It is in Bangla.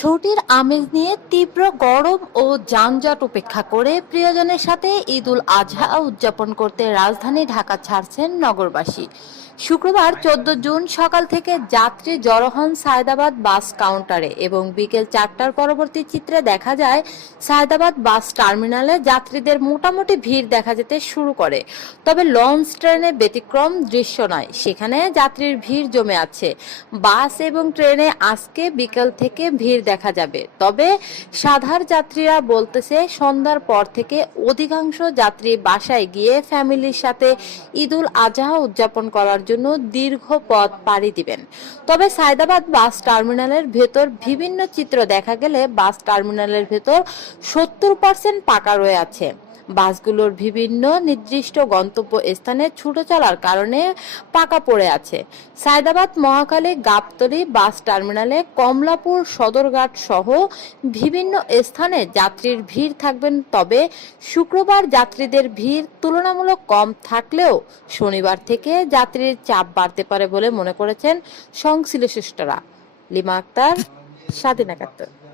ছুটির আমেজ নিয়ে তীব্র গরম ও যানজট উপেক্ষা করে প্রিয়জনের সাথে ঈদ উল আজহা উদযাপন করতে রাজধানী ঢাকা ছাড়ছেন নগরবাসী। শুক্রবার চোদ্দ জুন সকাল থেকে যাত্রী জড়ো হন সায়দাবাদ বাস কাউন্টারে এবং বিকেল চারটার পরবর্তী চিত্রে দেখা যায়, সায়দাবাদ বাস টার্মিনালে যাত্রীদের মোটামুটি ভিড় দেখা যেতে শুরু করে। তবে লঞ্চ ট্রেনে ব্যতিক্রম দৃশ্য নয়, সেখানে যাত্রীর ভিড় জমে আছে। বাস এবং ট্রেনে আজকে বিকেল থেকে ভিড় দেখা যাবে। তবে সাধার যাত্রীরা বলতেছে, সন্ধ্যার পর থেকে অধিকাংশ যাত্রী বাসায় গিয়ে ফ্যামিলির সাথে ঈদুল আজহা উদযাপন করার জন্য দীর্ঘ পথ পাড়ি দিবেন। তবে সায়দাবাদ বাস টার্মিনালের ভেতর বিভিন্ন চিত্র দেখা গেলে বাস টার্মিনালের ভেতর সত্তর পার্সেন্ট পাকা রয়ে আছে। বাসগুলোর বিভিন্ন নির্দিষ্ট গন্তব্য স্থানে ছুটো চলার কারণে পাকা পড়ে আছে। সায়দাবাদ মহাখালী, গাবতলী বাস টার্মিনালে কমলাপুর সদরঘাট সহ বিভিন্ন স্থানে যাত্রীর ভিড় থাকবেন, তবে শুক্রবার যাত্রীদের ভিড় তুলনামূলক কম থাকলেও শনিবার থেকে যাত্রীর চাপ বাড়তে পারে বলে মনে করেছেন সংশ্লিষ্টরা। লিমা আক্তার, স্বাধীন একাত্তর।